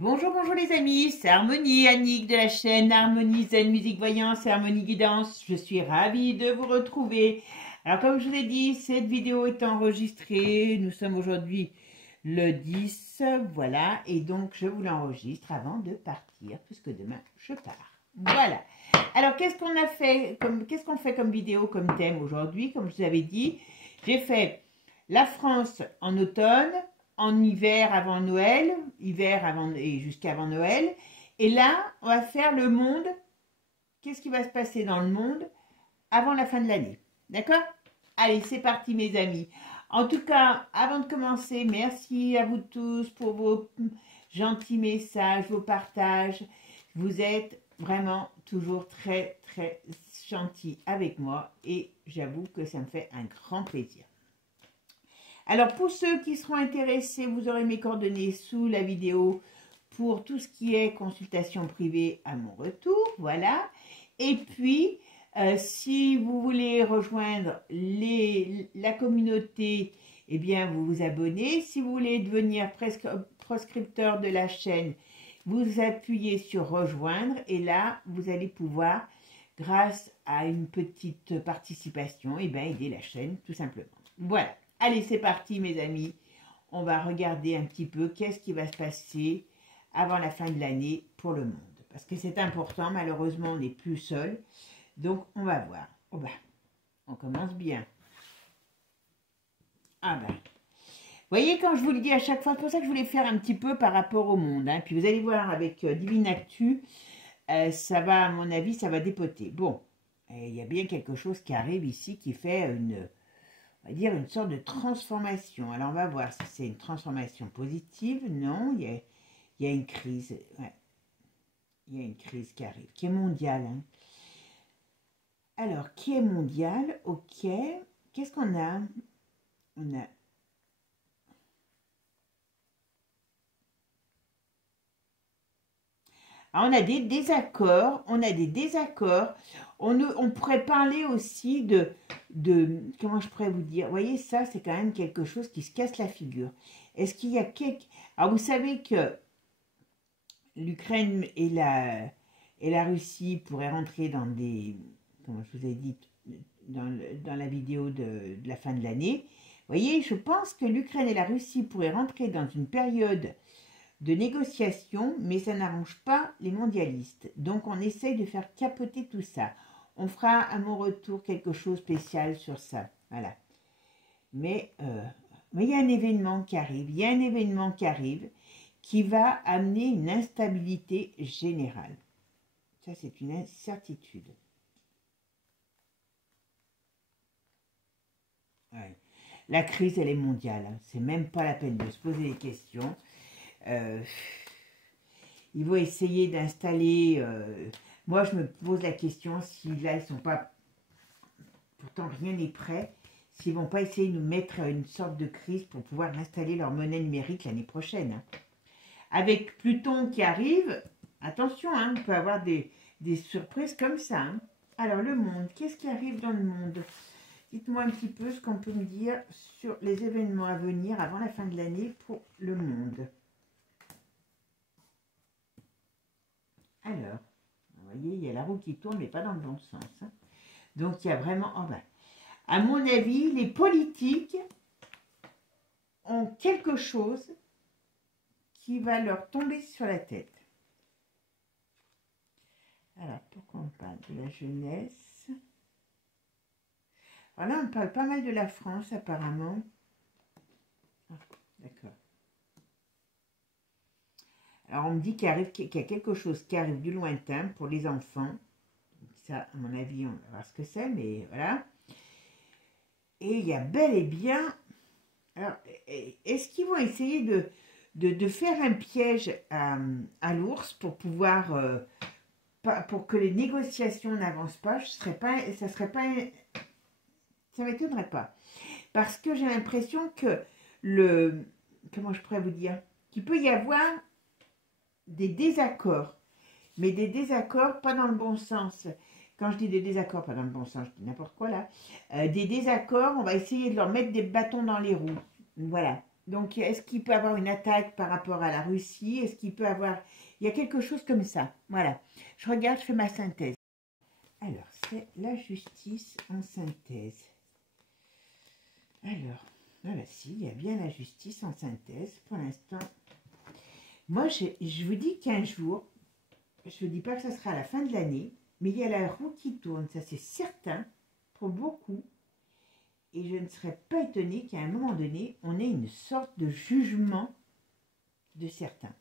Bonjour, bonjour les amis, c'est Harmonie, Annick de la chaîne Harmonie Zen Musique Voyance et Harmonie Guidance. Je suis ravie de vous retrouver. Alors comme je vous ai dit, cette vidéo est enregistrée. Nous sommes aujourd'hui le 10, voilà. Et donc je vous l'enregistre avant de partir, puisque demain je pars. Voilà. Alors qu'est-ce qu'on fait comme vidéo, comme thème aujourd'hui? Comme je vous avais dit, j'ai fait la France en automne, en hiver avant Noël, hiver avant et jusqu'avant Noël. Et là, on va faire le monde. Qu'est-ce qui va se passer dans le monde avant la fin de l'année? D'accord? Allez, c'est parti mes amis. En tout cas, avant de commencer, merci à vous tous pour vos gentils messages, vos partages. Vous êtes vraiment toujours très, très gentils avec moi et j'avoue que ça me fait un grand plaisir. Alors, pour ceux qui seront intéressés, vous aurez mes coordonnées sous la vidéo pour tout ce qui est consultation privée à mon retour, voilà. Et puis, si vous voulez rejoindre la communauté, eh bien, vous vous abonnez. Si vous voulez devenir proscripteur de la chaîne, vous appuyez sur rejoindre et là, vous allez pouvoir, grâce à une petite participation, eh bien, aider la chaîne, tout simplement. Voilà. Allez, c'est parti mes amis. On va regarder un petit peu qu'est-ce qui va se passer avant la fin de l'année pour le monde. Parce que c'est important, malheureusement, on n'est plus seul. Donc, on va voir. Oh ben, on commence bien. Ah ben, vous voyez, quand je vous le dis à chaque fois, c'est pour ça que je voulais faire un petit peu par rapport au monde. Hein. Puis vous allez voir avec Divine Actu, ça va, à mon avis, ça va dépoter. Bon, il y a bien quelque chose qui arrive ici qui fait on va dire une sorte de transformation. Alors, on va voir si c'est une transformation positive. Non, il y a une crise. Ouais. Il y a une crise qui arrive, qui est mondiale. Hein. Alors, qui est mondiale? Ok. Qu'est-ce qu'on a? On a... Alors, on a des désaccords. On a des désaccords. On pourrait parler aussi comment je pourrais vous dire? Vous voyez, ça, c'est quand même quelque chose qui se casse la figure. Est-ce qu'il y a Alors, vous savez que l'Ukraine et la Russie pourraient rentrer dans des... Comme je vous ai dit dans la vidéo de la fin de l'année. Vous voyez, je pense que l'Ukraine et la Russie pourraient rentrer dans une période de négociation, mais ça n'arrange pas les mondialistes. Donc, on essaye de faire capoter tout ça. On fera à mon retour quelque chose de spécial sur ça. Voilà. Mais il y a un événement qui arrive. Il y a un événement qui arrive qui va amener une instabilité générale. Ça, c'est une incertitude. Ouais. La crise, elle est mondiale. Hein. C'est même pas la peine de se poser des questions. Ils vont essayer d'installer... moi, je me pose la question si là, ils sont pas... Pourtant, rien n'est prêt. S'ils vont pas essayer de nous mettre une sorte de crise pour pouvoir installer leur monnaie numérique l'année prochaine. Hein. Avec Pluton qui arrive, attention, hein, on peut avoir des surprises comme ça. Hein. Alors, le monde, qu'est-ce qui arrive dans le monde? Dites-moi un petit peu ce qu'on peut me dire sur les événements à venir avant la fin de l'année pour le monde. Alors, vous voyez, il y a la roue qui tourne, mais pas dans le bon sens. Hein. Donc, il y a vraiment... Oh ben, à mon avis, les politiques ont quelque chose qui va leur tomber sur la tête. Alors, pourquoi on parle de la jeunesse? Alors là, on parle pas mal de la France, apparemment. Ah, d'accord. Alors, on me dit qu'il y a quelque chose qui arrive du lointain pour les enfants. Ça, à mon avis, on va voir ce que c'est, mais voilà. Et il y a bel et bien... Alors, est-ce qu'ils vont essayer de faire un piège à l'ours pour pouvoir... pour que les négociations n'avancent pas? Ça m'étonnerait pas. Parce que j'ai l'impression que comment je pourrais vous dire? Qu'il peut y avoir des désaccords. Mais des désaccords pas dans le bon sens. Quand je dis des désaccords pas dans le bon sens, je dis n'importe quoi là. Des désaccords, on va essayer de leur mettre des bâtons dans les roues. Voilà. Donc, est-ce qu'il peut avoir une attaque par rapport à la Russie? Est-ce qu'il peut avoir... Il y a quelque chose comme ça. Voilà. Je regarde, je fais ma synthèse. Alors, c'est la justice en synthèse. Alors, voilà, si, il y a bien la justice en synthèse. Pour l'instant, moi, je vous dis qu'un jour, je ne vous dis pas que ça sera à la fin de l'année, mais il y a la roue qui tourne, ça c'est certain, pour beaucoup. Et je ne serais pas étonnée qu'à un moment donné, on ait une sorte de jugement de certains.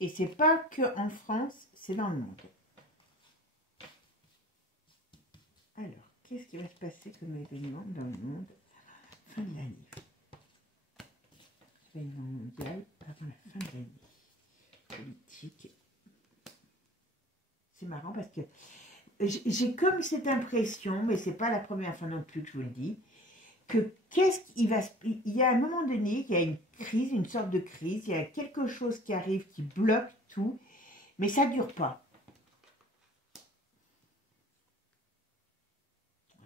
Et c'est pas que en France, c'est dans le monde. Alors, qu'est-ce qui va se passer comme événement dans le monde fin de l'année? Événement mondial avant la fin de l'année. Politique. C'est marrant parce que j'ai comme cette impression, mais c'est pas la première fois non plus que je vous le dis, que il y a un moment donné, il y a une crise, une sorte de crise, il y a quelque chose qui arrive, qui bloque tout, mais ça dure pas.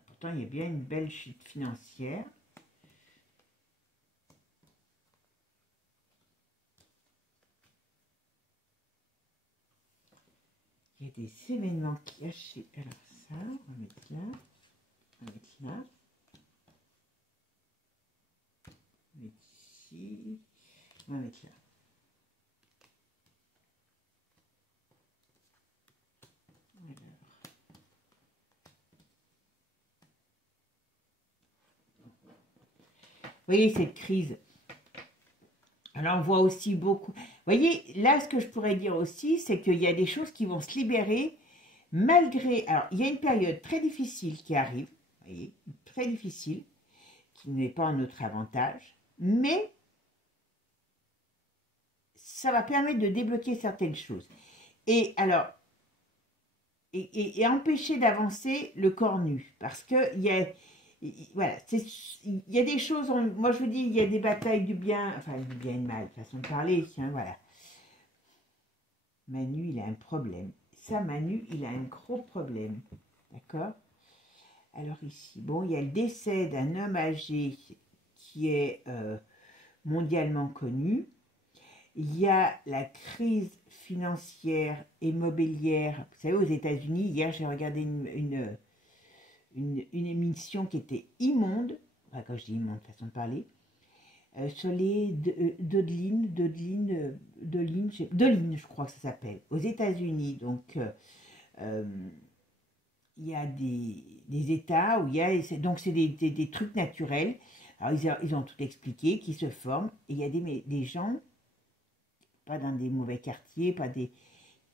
Pourtant, il y a bien une belle chute financière. Il y a des événements cachés. Alors ça, on va mettre là. On va mettre là. On va mettre ici. On va mettre là. Alors. Vous voyez cette crise. Alors on voit aussi beaucoup. Vous voyez, là ce que je pourrais dire aussi, c'est qu'il y a des choses qui vont se libérer malgré... Alors il y a une période très difficile qui arrive, vous voyez, très difficile, qui n'est pas en notre avantage, mais ça va permettre de débloquer certaines choses. Et alors, et empêcher d'avancer le corps nu, parce que il y a... Voilà, il y a des choses, moi je vous dis, il y a des batailles du bien, enfin du bien et du mal, façon de parler, tiens, voilà. Manu, il a un problème. Ça, Manu, il a un gros problème, d'accord? Alors ici, bon, il y a le décès d'un homme âgé qui est mondialement connu. Il y a la crise financière et immobilière. Vous savez, aux États-Unis, hier, j'ai regardé une émission qui était immonde, enfin, quand je dis immonde, façon de parler, sur les Dodeline, je crois que ça s'appelle, aux États-Unis. Donc, il y a des États où il y a, donc c'est des trucs naturels. Alors, ils ont tout expliqué, qui se forment, et il y a des gens, pas dans des mauvais quartiers,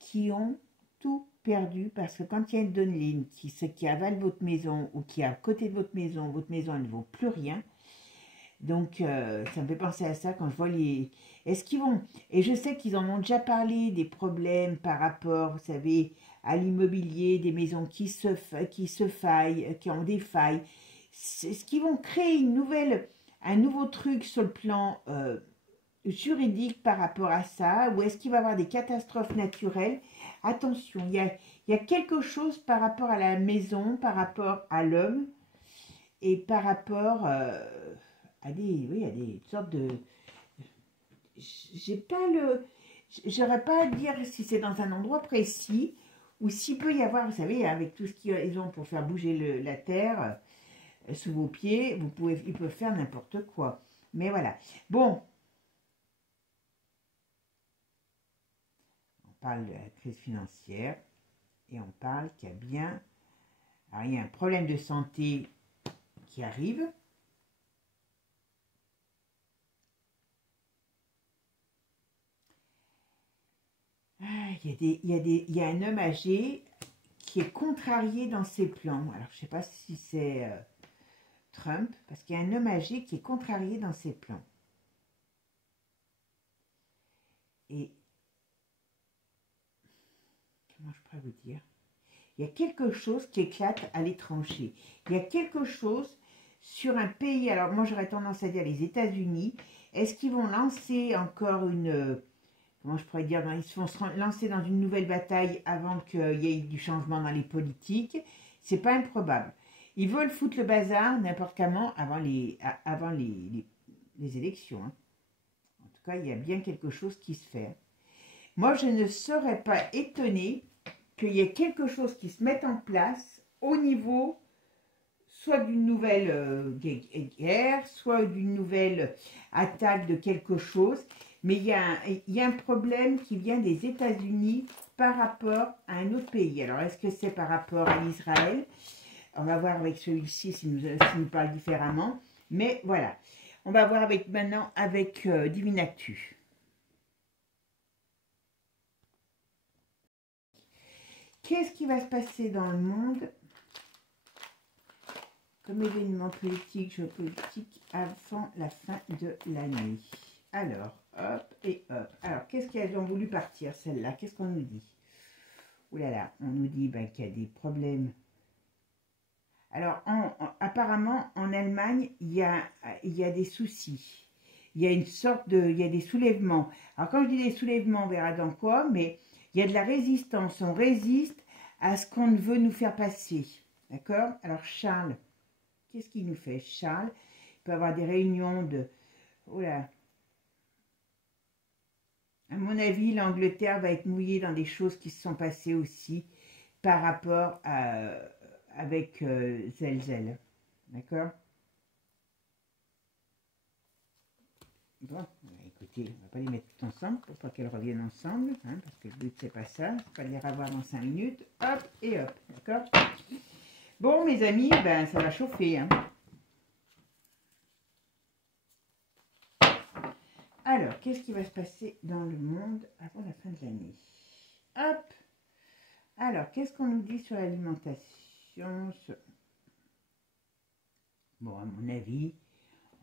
qui ont tout perdu, parce que quand il y a une Dodeline qui avale votre maison ou qui est à côté de votre maison elle ne vaut plus rien. Donc ça me fait penser à ça quand je vois les... Est-ce qu'ils vont... Et je sais qu'ils en ont déjà parlé, des problèmes par rapport, vous savez, à l'immobilier, des maisons qui se faillent, qui ont des failles. Est-ce qu'ils vont créer un nouveau truc sur le plan juridique par rapport à ça, ou est-ce qu'il va y avoir des catastrophes naturelles? Attention, il y a quelque chose par rapport à la maison, par rapport à l'homme, et par rapport à des sortes de... J'aurais pas à dire si c'est dans un endroit précis, ou s'il peut y avoir, vous savez, avec tout ce qu'ils ont pour faire bouger la terre sous vos pieds, ils peuvent faire n'importe quoi. Mais voilà. Bon. On parle de la crise financière et on parle qu'il y a bien... Alors, il y a un problème de santé qui arrive. Il y a un homme âgé qui est contrarié dans ses plans. Alors, je ne sais pas si c'est Trump, parce qu'il y a un homme âgé qui est contrarié dans ses plans. Et comment je pourrais vous dire? Il y a quelque chose qui éclate à l'étranger. Il y a quelque chose sur un pays, alors moi j'aurais tendance à dire les États-Unis. Est-ce qu'ils vont lancer encore comment je pourrais dire, ils vont se lancer dans une nouvelle bataille avant qu'il y ait du changement dans les politiques? C'est pas improbable. Ils veulent foutre le bazar n'importe comment avant les élections. Hein. En tout cas, il y a bien quelque chose qui se fait. Moi, je ne serais pas étonnée qu'il y ait quelque chose qui se mette en place au niveau soit d'une nouvelle guerre, soit d'une nouvelle attaque de quelque chose. Mais il y a un problème qui vient des États-Unis par rapport à un autre pays. Alors, est-ce que c'est par rapport à l'Israël? On va voir avec celui-ci s'il nous parle différemment. Mais voilà, on va voir maintenant avec Divinactu. Qu'est-ce qui va se passer dans le monde comme événement politique, géopolitique avant la fin de l'année? Alors, hop et hop. Alors, qu'est-ce qu'elles ont voulu partir, celle-là? Qu'est-ce qu'on nous dit? Ouh là là, on nous dit qu'il y a des problèmes. Alors, apparemment, en Allemagne, il y a des soucis. Il y a il y a des soulèvements. Alors, quand je dis des soulèvements, on verra dans quoi, mais il y a de la résistance. On résiste à ce qu'on veut nous faire passer. D'accord? Alors, Charles, qu'est-ce qu'il nous fait? Charles, il peut avoir des réunions de... Oh là. À mon avis, l'Angleterre va être mouillée dans des choses qui se sont passées aussi par rapport avec Zelzel. D'accord? Bon, écoutez, on va pas les mettre toutes ensemble pour pas qu'elles reviennent ensemble, hein, parce que le but c'est pas ça, c'est pas de les revoir dans 5 minutes. Hop et hop, d'accord? Bon, mes amis, ben ça va chauffer. Hein. Alors, qu'est-ce qui va se passer dans le monde avant la fin de l'année? Hop. Alors, qu'est-ce qu'on nous dit sur l'alimentation? Bon, à mon avis,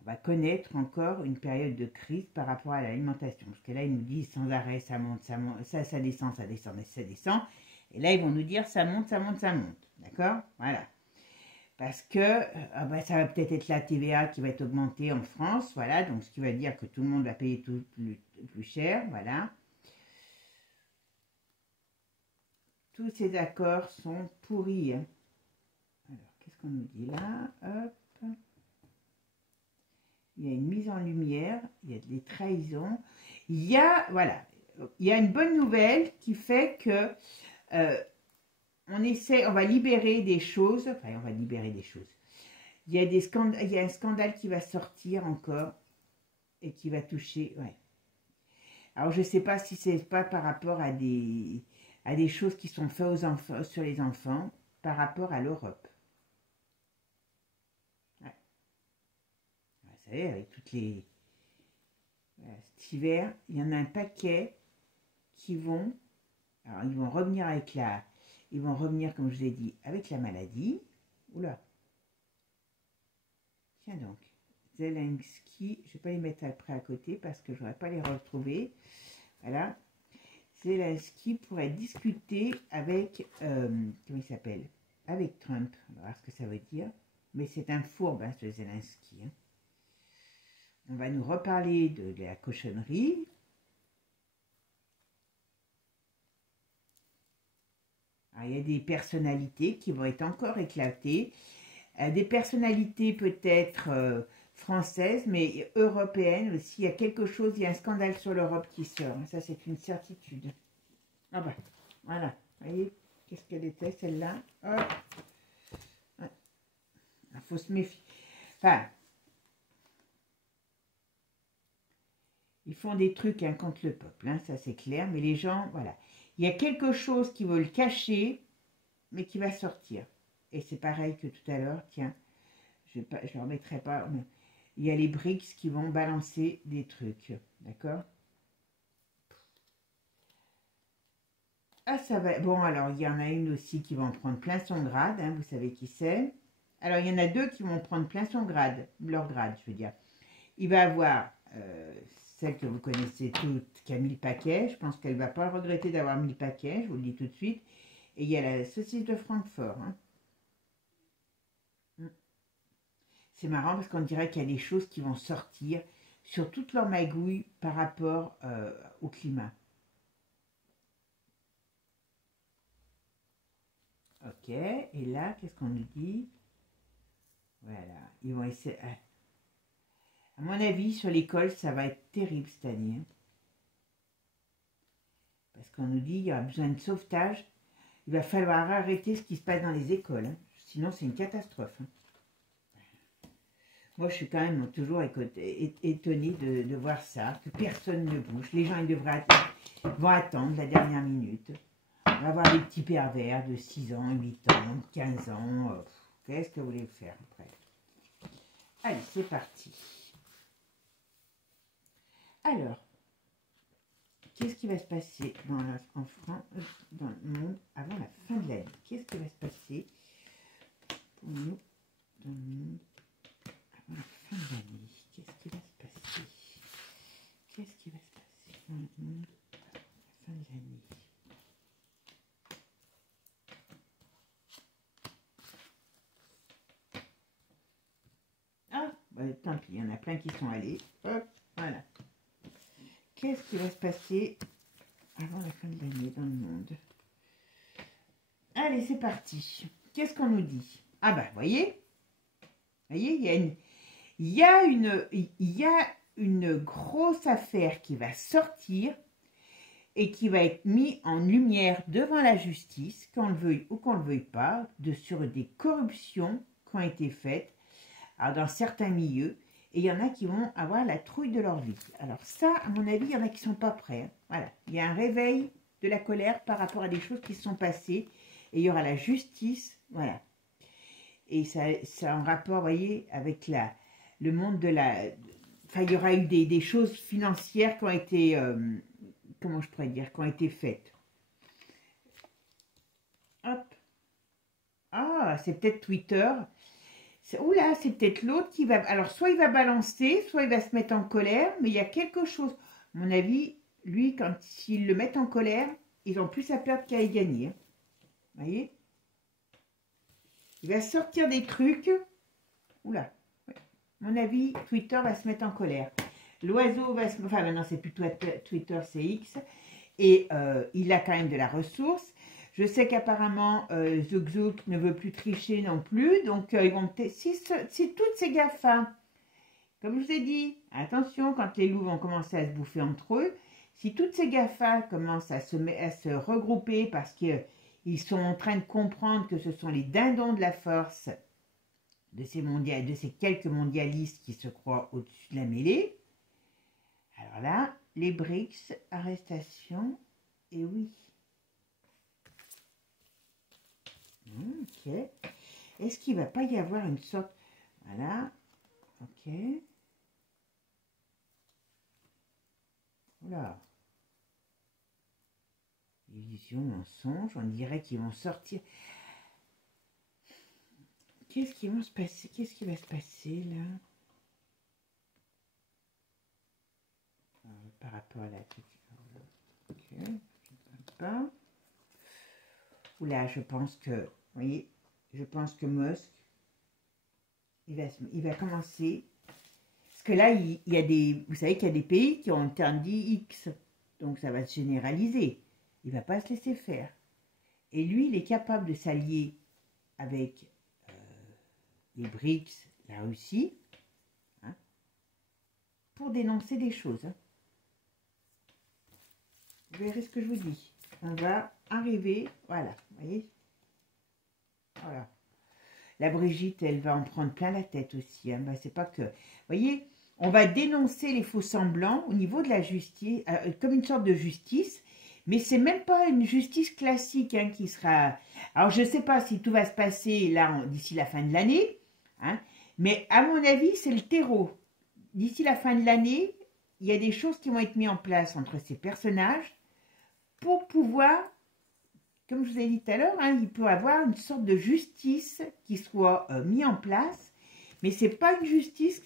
on va connaître encore une période de crise par rapport à l'alimentation. Parce que là, ils nous disent sans arrêt, ça monte, ça monte, ça descend, ça descend, ça descend. Et là, ils vont nous dire ça monte, ça monte, ça monte. D'accord? Voilà. Parce que ça va peut-être être la TVA qui va être augmentée en France. Voilà. Donc, ce qui va dire que tout le monde va payer tout plus cher. Voilà. Tous ces accords sont pourris. Hein. Alors, qu'est-ce qu'on nous dit là? Hop. Il y a une mise en lumière, il y a des trahisons. Il y a, voilà, il y a une bonne nouvelle qui fait que on va libérer des choses. Enfin, on va libérer des choses. Il y a un scandale qui va sortir encore et qui va toucher, ouais. Alors, je ne sais pas si c'est pas par rapport à des choses qui sont faites aux enfants, sur les enfants, par rapport à l'Europe. Ouais. Vous savez, avec toutes les... Voilà, cet hiver, il y en a un paquet qui vont... Alors, ils vont revenir avec la... Ils vont revenir, comme je vous ai dit, avec la maladie. Oula. Tiens donc. Zelensky, je ne vais pas les mettre après à côté parce que je n'aurai pas les retrouver. Voilà. Zelensky pourrait discuter avec... comment il s'appelle? Avec Trump. On va voir ce que ça veut dire. Mais c'est un fourbe, hein, ce Zelensky. Hein. On va nous reparler de la cochonnerie. Alors, il y a des personnalités qui vont être encore éclatées. Des personnalités peut-être françaises, mais européennes aussi. Il y a quelque chose, il y a un scandale sur l'Europe qui sort. Ça, c'est une certitude. Ah bah, voilà. Vous voyez, qu'est-ce qu'elle était, celle-là? Hop. Il faut se méfier. Enfin, ils font des trucs hein, contre le peuple, hein, ça c'est clair. Mais les gens, voilà. Il y a quelque chose qui veut le cacher, mais qui va sortir. Et c'est pareil que tout à l'heure, tiens, je ne remettrai pas. Mais il y a les BRICS qui vont balancer des trucs, d'accord? Ah, ça va. Bon, alors, il y en a une aussi qui va en prendre plein son grade, hein, vous savez qui c'est. Alors, il y en a deux qui vont prendre plein son grade, leur grade, je veux dire. Il va avoir celle que vous connaissez toutes, qui a mis le paquet. Je pense qu'elle ne va pas regretter d'avoir mis le paquet, je vous le dis tout de suite. Et il y a la saucisse de Francfort. Hein. C'est marrant parce qu'on dirait qu'il y a des choses qui vont sortir sur toute leur magouille par rapport au climat. Ok, et là, qu'est-ce qu'on nous dit? Voilà, ils vont essayer. À mon avis, sur l'école, ça va être terrible cette année. Hein. Parce qu'on nous dit qu'il y a besoin de sauvetage. Il va falloir arrêter ce qui se passe dans les écoles. Hein. Sinon, c'est une catastrophe. Hein. Moi, je suis quand même toujours étonnée de voir ça, que personne ne bouge. Les gens vont attendre la dernière minute. On va avoir des petits pervers de 6 ans, 8 ans, 15 ans. Qu'est-ce que vous voulez faire après? Allez, c'est parti. Alors, qu'est-ce qui va se passer en France, dans le monde avant la fin de l'année? Qu'est-ce qui va se passer pour nous dans le monde avant la fin de l'année? Qu'est-ce qui va se passer? Qu'est-ce qui va se passer dans le monde avant la fin de l'année? Ah, bah, tant pis, il y en a plein qui sont allés. Hop, voilà. Qu'est-ce qui va se passer avant la fin de l'année dans le monde? Allez, c'est parti. Qu'est-ce qu'on nous dit? Ah bah, voyez, il y a une grosse affaire qui va sortir et qui va être mise en lumière devant la justice, qu'on le veuille ou qu'on ne le veuille pas, sur des corruptions qui ont été faites dans certains milieux. Et il y en a qui vont avoir la trouille de leur vie. Alors ça, à mon avis, il y en a qui ne sont pas prêts. Hein. Voilà, il y a un réveil de la colère par rapport à des choses qui se sont passées. Et il y aura la justice, voilà. Et ça en rapport, vous voyez, avec le monde de la... Enfin, il y aura eu des choses financières qui ont été... comment je pourrais dire? Qui ont été faites. Hop. Ah, c'est peut-être Twitter. Oula, c'est peut-être l'autre qui va... Alors, soit il va balancer, soit il va se mettre en colère, mais il y a quelque chose. À mon avis, lui, quand s'ils le mettent en colère, ils ont plus à perdre qu'à y gagner. Hein. Vous voyez? Il va sortir des trucs. Oula. Ouais. À mon avis, Twitter va se mettre en colère. L'oiseau va se... Enfin, maintenant, c'est plus Twitter, c'est X. Et il a quand même de la ressource. Je sais qu'apparemment, Zouk Zouk ne veut plus tricher non plus. Donc, ils vont peut-être... Si toutes ces GAFA, comme je vous ai dit, attention, quand les loups vont commencer à se bouffer entre eux, si toutes ces GAFA commencent à se regrouper parce qu'ils sont en train de comprendre que ce sont les dindons de la force de ces quelques mondialistes qui se croient au-dessus de la mêlée, alors là, les BRICS, arrestation, et oui. Ok. Est-ce qu'il ne va pas y avoir une sorte... Voilà. Ok. Voilà. Illusion, mensonge, on dirait qu'ils vont sortir. Qu'est-ce qui va se passer? Qu'est-ce qui va se passer là? Par rapport à la... Ok. Je ne sais pas. Oula, je pense que... Vous voyez, je pense que Musk, il va commencer... Parce que là, il y a des... Vous savez qu'il y a des pays qui ont interdit X. Donc ça va se généraliser. Il ne va pas se laisser faire. Et lui, il est capable de s'allier avec les BRICS, la Russie, hein, pour dénoncer des choses. Hein. Vous verrez ce que je vous dis. On va arriver, voilà, vous voyez. Voilà. La Brigitte, elle va en prendre plein la tête aussi. Hein. Ben, c'est pas que... Vous voyez, on va dénoncer les faux semblants au niveau de la justice, comme une sorte de justice, mais c'est même pas une justice classique hein, qui sera... Alors, je ne sais pas si tout va se passer là d'ici la fin de l'année, hein, mais à mon avis, c'est le terreau. D'ici la fin de l'année, il y a des choses qui vont être mises en place entre ces personnages pour pouvoir... Comme je vous ai dit tout à l'heure, hein, il peut y avoir une sorte de justice qui soit mise en place, mais ce n'est pas une justice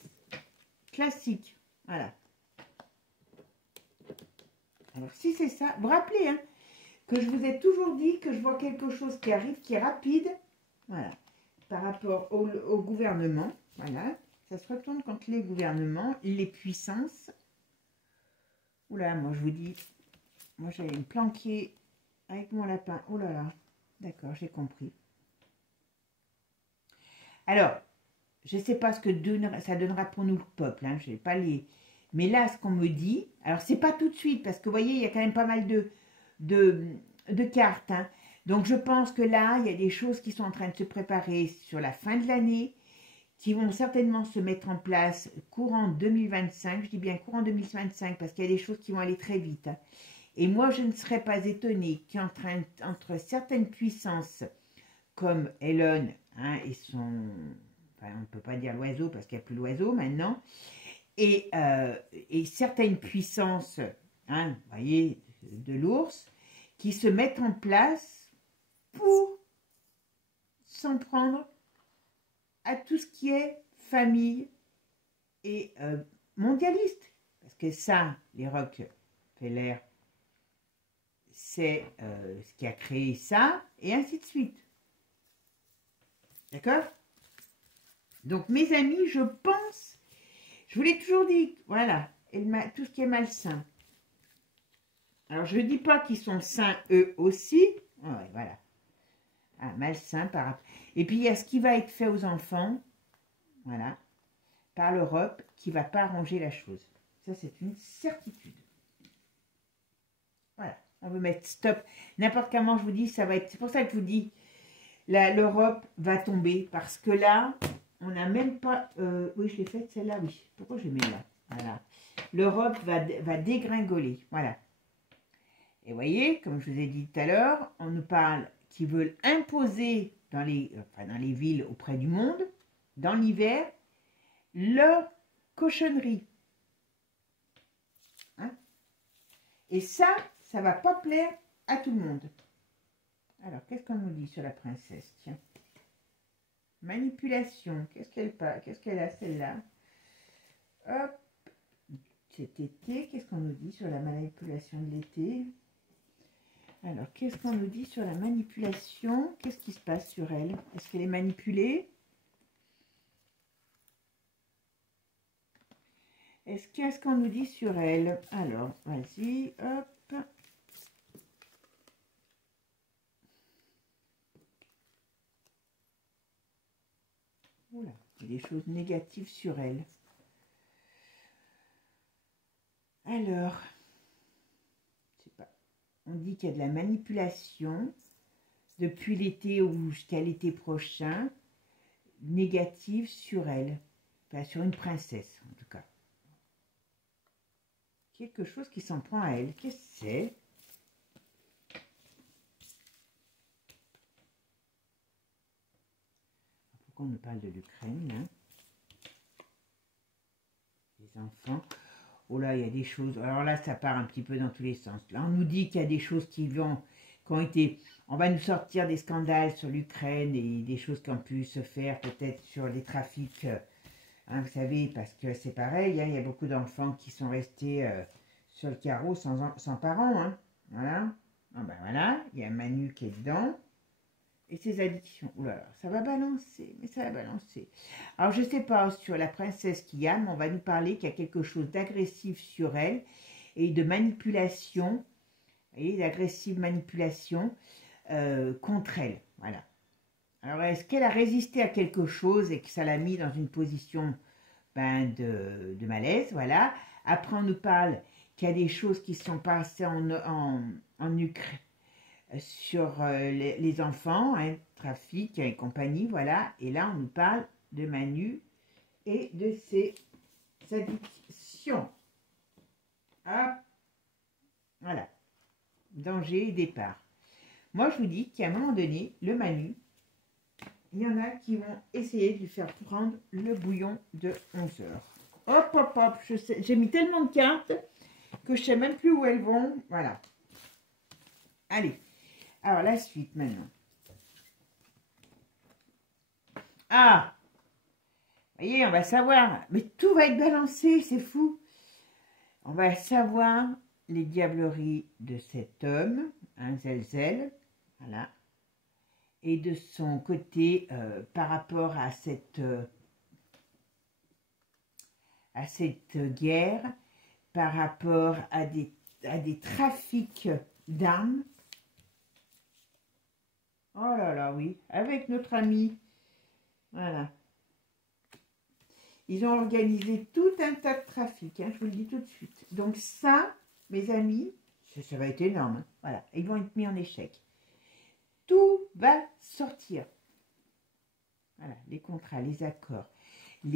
classique. Voilà. Alors, si c'est ça, vous vous rappelez hein, que je vous ai toujours dit que je vois quelque chose qui arrive, qui est rapide, voilà, par rapport au gouvernement. Voilà, ça se retourne contre les gouvernements, les puissances. Oula, moi je vous dis, moi j'allais me planquer avec mon lapin. Oh là là, d'accord, j'ai compris. Alors, je ne sais pas ce que ça donnera pour nous le peuple, hein, je sais pas les... Mais là, ce qu'on me dit, alors c'est pas tout de suite, parce que vous voyez, il y a quand même pas mal de cartes, hein. Donc je pense que là, il y a des choses qui sont en train de se préparer sur la fin de l'année, qui vont certainement se mettre en place courant 2025, je dis bien courant 2025, parce qu'il y a des choses qui vont aller très vite, hein. Et moi, je ne serais pas étonnée qu'entre certaines puissances, comme Elon, hein, et son... Enfin, on ne peut pas dire l'oiseau, parce qu'il n'y a plus l'oiseau maintenant, et certaines puissances, hein, vous voyez, de l'ours, qui se mettent en place pour s'en prendre à tout ce qui est famille et mondialiste. Parce que ça, les Rockefeller, c'est ce qui a créé ça, et ainsi de suite. D'accord? Donc, mes amis, je pense, je vous l'ai toujours dit, voilà, tout ce qui est malsain. Alors, je ne dis pas qu'ils sont sains eux aussi. Ouais, voilà. Ah, malsain par rapport. Et puis, il y a ce qui va être fait aux enfants, voilà, par l'Europe, qui ne va pas arranger la chose. Ça, c'est une certitude. Voilà. On veut mettre stop. N'importe comment, je vous dis, ça va être... C'est pour ça que je vous dis, l'Europe va tomber. Parce que là, on n'a même pas... oui, je l'ai faite, celle-là, oui. Pourquoi je l'ai mis là? Voilà. L'Europe va dégringoler. Voilà. Et vous voyez, comme je vous ai dit tout à l'heure, on nous parle qu'ils veulent imposer dans les villes auprès du monde, dans l'hiver, leur cochonnerie. Hein? Et ça ne va pas plaire à tout le monde. Alors, qu'est-ce qu'on nous dit sur la princesse? Tiens. Manipulation. Qu'est-ce qu'elle a, celle-là? Hop. Cet été, qu'est-ce qu'on nous dit sur la manipulation de l'été? Alors, qu'est-ce qu'on nous dit sur la manipulation? Qu'est-ce qui se passe sur elle? Est-ce qu'elle est manipulée? Qu'est-ce qu'on nous dit sur elle? Alors, vas-y, hop. Oula, il y a des choses négatives sur elle. Alors, je sais pas. On dit qu'il y a de la manipulation depuis l'été ou jusqu'à l'été prochain, négative sur elle. Enfin, sur une princesse, en tout cas. Quelque chose qui s'en prend à elle. Qu'est-ce que c'est? Pourquoi on nous parle de l'Ukraine, hein? Les enfants. Oh là, il y a des choses. Alors là, ça part un petit peu dans tous les sens. Là, on nous dit qu'il y a des choses qui ont été... On va nous sortir des scandales sur l'Ukraine et des choses qui ont pu se faire peut-être sur les trafics. Hein, vous savez, parce que c'est pareil, hein, il y a beaucoup d'enfants qui sont restés sur le carreau sans parents. Hein, voilà. Ah ben voilà, il y a Manu qui est dedans. Et ses addictions. Oula, ça va balancer, mais ça va balancer. Alors, je ne sais pas sur la princesse Kiam, on va nous parler qu'il y a quelque chose d'agressif sur elle et de manipulation, et d'agressive manipulation contre elle. Voilà. Alors, est-ce qu'elle a résisté à quelque chose et que ça l'a mis dans une position de malaise? Voilà. Après, on nous parle qu'il y a des choses qui se sont passées en Ukraine sur les enfants, hein, trafic et compagnie, voilà. Et là, on nous parle de Manu et de ses addictions. Hop. Voilà. Danger et départ. Moi, je vous dis qu'à un moment donné, le Manu, il y en a qui vont essayer de lui faire prendre le bouillon de 11 heures. Hop, hop, hop. J'ai mis tellement de cartes que je ne sais même plus où elles vont. Voilà. Allez. Alors, la suite maintenant. Ah! Vous voyez, on va savoir. Mais tout va être balancé, c'est fou. On va savoir les diableries de cet homme, un Zelzel. Voilà. Et de son côté, par rapport à cette guerre, par rapport à des trafics d'armes. Oh là là, oui, avec notre ami, voilà, Ils ont organisé tout un tas de trafic, hein, je vous le dis tout de suite. Donc ça, mes amis, ça va être énorme. Hein. Voilà, ils vont être mis en échec. Tout va sortir. Voilà, les contrats, les accords, tout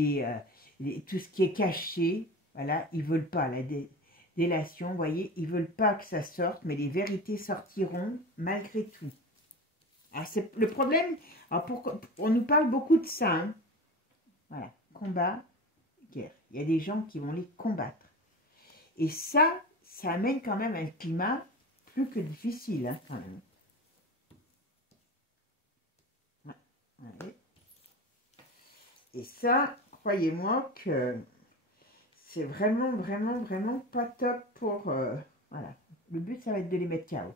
ce qui est caché, voilà, ils ne veulent pas la délation, vous voyez, ils ne veulent pas que ça sorte, mais les vérités sortiront malgré tout. Alors, c'est le problème, alors on nous parle beaucoup de ça, hein. Voilà, combat, guerre. Il y a des gens qui vont les combattre. Et ça amène quand même un climat plus que difficile, hein, quand même. Ouais. Et ça, croyez-moi que c'est vraiment, vraiment, vraiment pas top pour... voilà. Le but, ça va être de les mettre KO.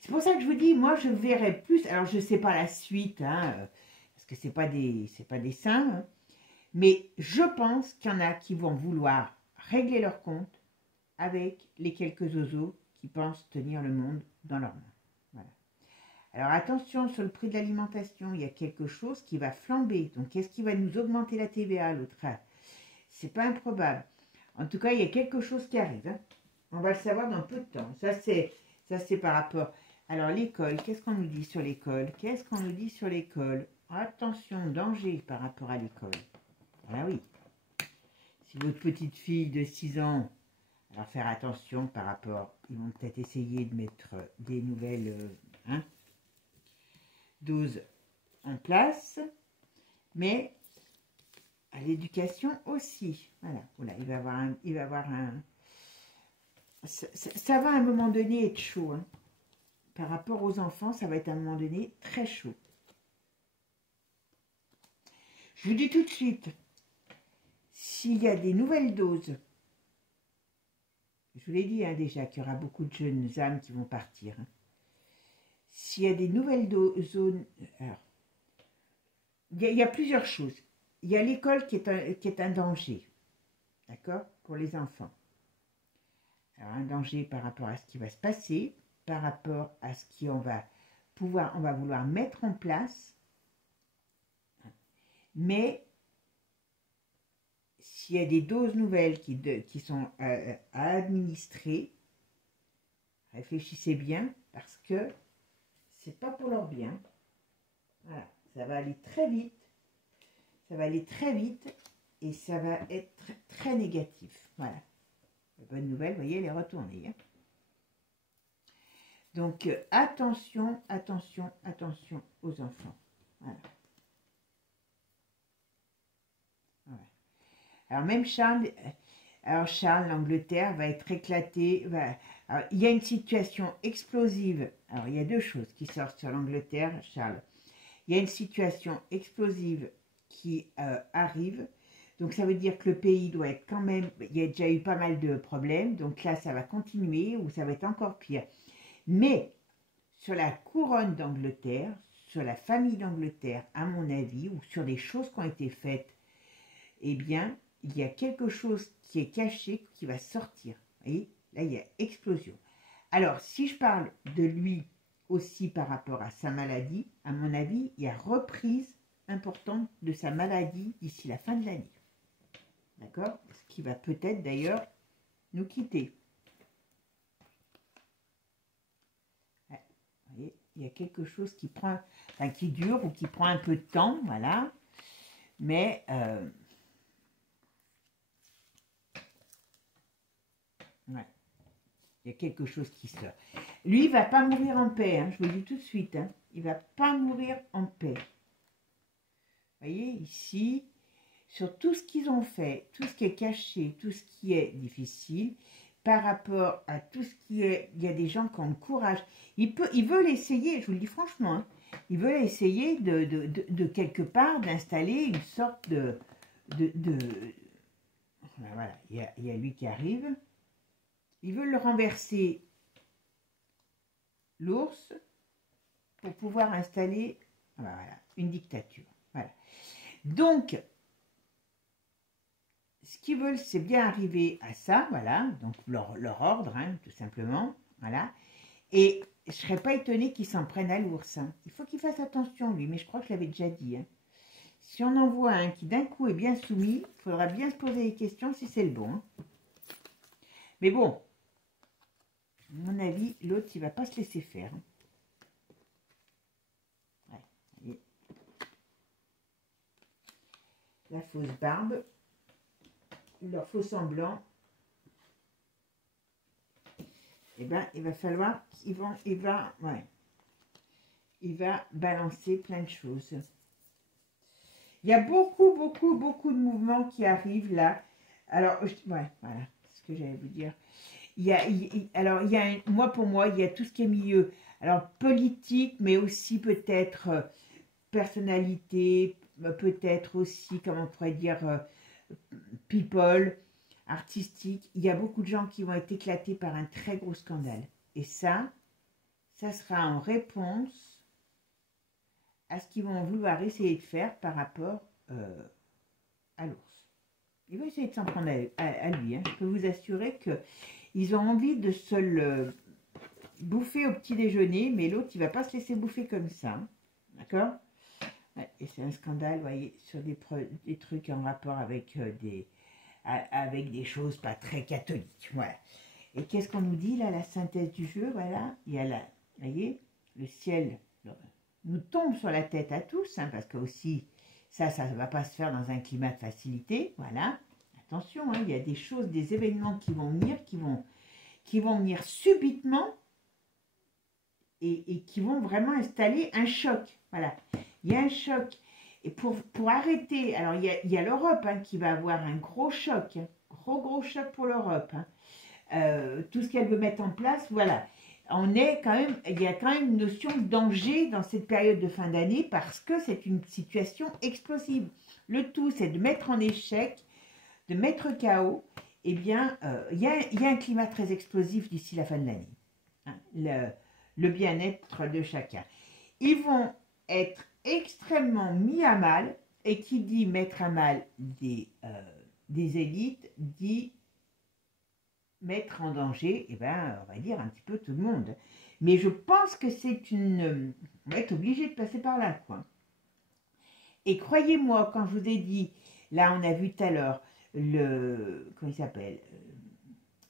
C'est pour ça que je vous dis, moi, je verrai plus... Alors, je ne sais pas la suite, hein, parce que c'est pas des saints, hein, mais je pense qu'il y en a qui vont vouloir régler leur compte avec les quelques zozos qui pensent tenir le monde dans leurs mains. Voilà. Alors attention sur le prix de l'alimentation, il y a quelque chose qui va flamber. Donc qu'est-ce qui va nous augmenter la TVA l'autre? C'est pas improbable. En tout cas, il y a quelque chose qui arrive. Hein. On va le savoir dans peu de temps. Ça c'est par rapport. Alors l'école, qu'est-ce qu'on nous dit sur l'école? Qu'est-ce qu'on nous dit sur l'école? Attention, danger par rapport à l'école. Ah oui. Si votre petite fille de 6 ans, alors faire attention par rapport, ils vont peut-être essayer de mettre des nouvelles doses en place, mais à l'éducation aussi. Voilà, voilà, il va avoir un, ça va à un moment donné être chaud. Hein. Par rapport aux enfants, ça va être à un moment donné très chaud. Je vous dis tout de suite, s'il y a des nouvelles doses, je vous l'ai dit hein, déjà qu'il y aura beaucoup de jeunes âmes qui vont partir. Hein. S'il y a des nouvelles zones, alors, il y a plusieurs choses. Il y a l'école qui est un danger, d'accord, pour les enfants. Alors un danger par rapport à ce qui va se passer, par rapport à ce qu'on va vouloir mettre en place. Mais s'il y a des doses nouvelles qui sont à administrer, réfléchissez bien parce que c'est pas pour leur bien. Voilà, ça va aller très vite. Ça va aller très vite et ça va être très négatif. Voilà. La bonne nouvelle, vous voyez, elle est retournée. Hein. Donc, attention, attention, attention aux enfants. Voilà. Voilà. Alors, même Charles, l'Angleterre va être éclatée. Alors, il y a une situation explosive. Alors, il y a deux choses qui sortent sur l'Angleterre, Charles. Il y a une situation explosive qui arrive. Donc, ça veut dire que le pays doit être quand même... Il y a déjà eu pas mal de problèmes. Donc là, ça va continuer ou ça va être encore pire. Mais sur la couronne d'Angleterre, sur la famille d'Angleterre, à mon avis, ou sur des choses qui ont été faites, eh bien, il y a quelque chose qui est caché qui va sortir. Vous voyez, là, il y a explosion. Alors, si je parle de lui aussi par rapport à sa maladie, à mon avis, il y a reprise importante de sa maladie d'ici la fin de l'année. D'accord? Ce qui va peut-être d'ailleurs nous quitter. Ouais, vous voyez, il y a quelque chose qui prend, enfin, qui dure ou qui prend un peu de temps, voilà. Mais ouais, il y a quelque chose qui sort. Lui, il ne va pas mourir en paix, hein, je vous le dis tout de suite. Hein, il ne va pas mourir en paix. Vous voyez, ici, sur tout ce qu'ils ont fait, tout ce qui est caché, tout ce qui est difficile, par rapport à tout ce qui est... Il y a des gens qui ont le courage. Ils veulent essayer, je vous le dis franchement, hein, ils veulent essayer de quelque part d'installer une sorte voilà, il y a lui qui arrive. Ils veulent le renverser, l'ours, pour pouvoir installer voilà, une dictature. Voilà. Donc, ce qu'ils veulent, c'est bien arriver à ça, voilà, donc leur ordre, hein, tout simplement, voilà. Et je ne serais pas étonnée qu'ils s'en prennent à l'ours. Hein. Il faut qu'il fasse attention, lui, mais je crois que je l'avais déjà dit. Hein. si on en voit un qui d'un coup est bien soumis, il faudra bien se poser les questions si c'est le bon. Hein. Mais bon, à mon avis, l'autre, il va pas se laisser faire. Hein. Ouais, voyez. La fausse barbe, leur faux semblant. Eh ben, il va falloir, il va balancer plein de choses. Il y a beaucoup de mouvements qui arrivent là. Alors, ouais, voilà, c'est ce que j'allais vous dire. Pour moi, il y a tout ce qui est milieu. Alors, politique, mais aussi peut-être personnalité, peut-être aussi, comment on pourrait dire, people, artistique. Il y a beaucoup de gens qui vont être éclatés par un très gros scandale. Et ça sera en réponse à ce qu'ils vont vouloir essayer de faire par rapport à l'ours. Ils vont essayer de s'en prendre à lui. Hein. Je peux vous assurer qu'ils ont envie de se le bouffer au petit déjeuner, mais l'autre, il ne va pas se laisser bouffer comme ça. Hein. D'accord? Et c'est un scandale, vous voyez, sur des trucs en rapport avec des choses pas très catholiques. Voilà. Et qu'est-ce qu'on nous dit là, la synthèse du jeu? Voilà, il y a là, vous voyez, le ciel nous tombe sur la tête à tous, hein, parce que aussi, ça ne va pas se faire dans un climat de facilité. Voilà, attention, hein, il y a des choses, des événements qui vont venir, qui vont venir subitement et qui vont vraiment installer un choc. Voilà, il y a un choc. Et pour arrêter, alors il y a l'Europe hein, qui va avoir un gros choc, hein, gros choc pour l'Europe. Hein. Tout ce qu'elle veut mettre en place, voilà. Il y a quand même une notion de danger dans cette période de fin d'année parce que c'est une situation explosive. Le tout, c'est de mettre en échec, de mettre KO. Eh bien, il y a un climat très explosif d'ici la fin de l'année. Hein, le bien-être de chacun. Ils vont être extrêmement mis à mal, et qui dit mettre à mal des élites, dit mettre en danger, eh ben, on va dire un petit peu tout le monde. Mais je pense que on va être obligé de passer par là, quoi. Et croyez-moi, quand je vous ai dit, là on a vu tout à l'heure, comment il s'appelle,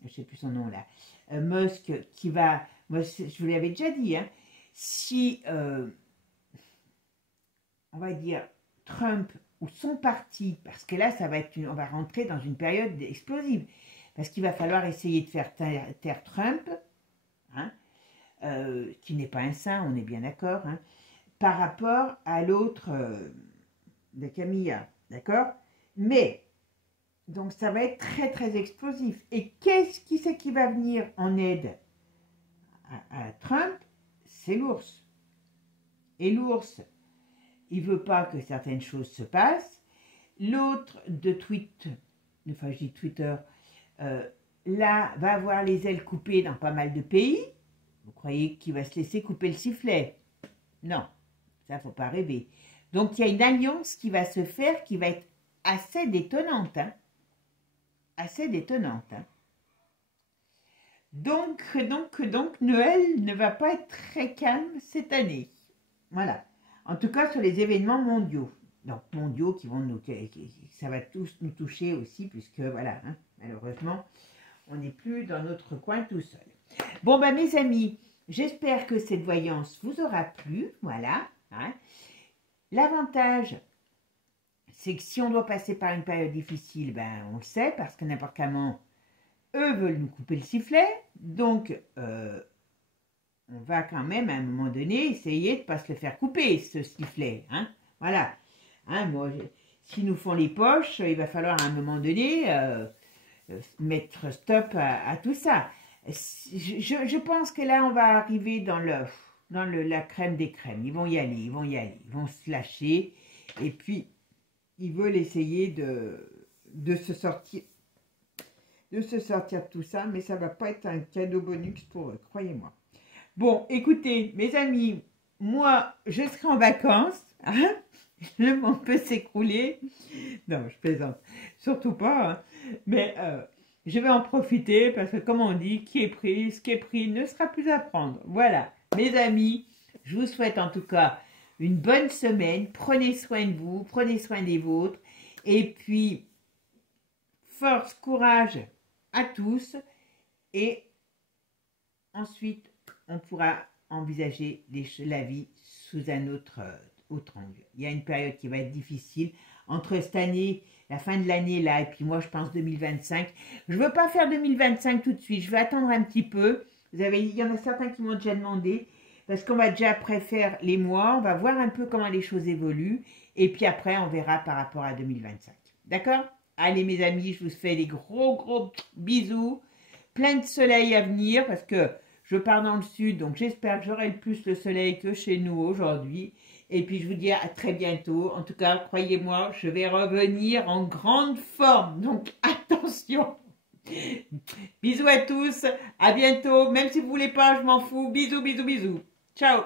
je ne sais plus son nom là, Musk, qui va, moi, je vous l'avais déjà dit, hein, si, on va dire, Trump ou son parti, parce que là, on va rentrer dans une période explosive, parce qu'il va falloir essayer de faire taire Trump, hein, qui n'est pas un saint, on est bien d'accord, hein, par rapport à l'autre de Camilla, d'accord? Mais, donc ça va être très explosif. Et qui c'est qui va venir en aide à Trump? C'est l'ours. Et l'ours, il ne veut pas que certaines choses se passent. L'autre de Twitter, là, va avoir les ailes coupées dans pas mal de pays. Vous croyez qu'il va se laisser couper le sifflet? Non, ça, faut pas rêver. Donc, il y a une alliance qui va se faire qui va être assez détonnante. Hein. Assez détonnante. Hein. Donc, Noël ne va pas être très calme cette année. Voilà. En tout cas, sur les événements mondiaux. Donc, mondiaux qui vont ça va tous nous toucher aussi, puisque, voilà, hein, malheureusement, on n'est plus dans notre coin tout seul. Bon, ben, mes amis, j'espère que cette voyance vous aura plu, voilà. Hein. L'avantage, c'est que si on doit passer par une période difficile, ben, on le sait, parce que n'importe comment, eux veulent nous couper le sifflet, donc on va quand même à un moment donné essayer de ne pas se le faire couper, ce sifflet. Hein. Voilà. Hein, moi, s'ils nous font les poches, il va falloir à un moment donné mettre stop à tout ça. Je pense que là, on va arriver dans la crème des crèmes. Ils vont y aller, ils vont se lâcher. Et puis, ils veulent essayer de se sortir de tout ça, mais ça ne va pas être un cadeau bonus pour eux, croyez-moi. Bon, écoutez, mes amis, moi, je serai en vacances, hein, le monde peut s'écrouler. Non, je plaisante, surtout pas, hein. Mais je vais en profiter parce que, comme on dit, ce qui est pris ne sera plus à prendre. Voilà, mes amis, je vous souhaite en tout cas une bonne semaine. Prenez soin de vous, prenez soin des vôtres. Et puis, force, courage à tous. Et ensuite, on pourra envisager la vie sous un autre angle. Il y a une période qui va être difficile entre cette année, la fin de l'année là, et puis moi je pense 2025. Je ne veux pas faire 2025 tout de suite, je vais attendre un petit peu. Il y en a certains qui m'ont déjà demandé, parce qu'on va déjà préférer les mois, on va voir un peu comment les choses évoluent, et puis après on verra par rapport à 2025. D'accord? Allez mes amis, je vous fais des gros bisous, plein de soleil à venir, parce que je pars dans le sud, donc j'espère que j'aurai plus le soleil que chez nous aujourd'hui. Et puis je vous dis à très bientôt. En tout cas, croyez-moi, je vais revenir en grande forme. Donc attention. Bisous à tous. À bientôt. Même si vous ne voulez pas, je m'en fous. Bisous. Ciao.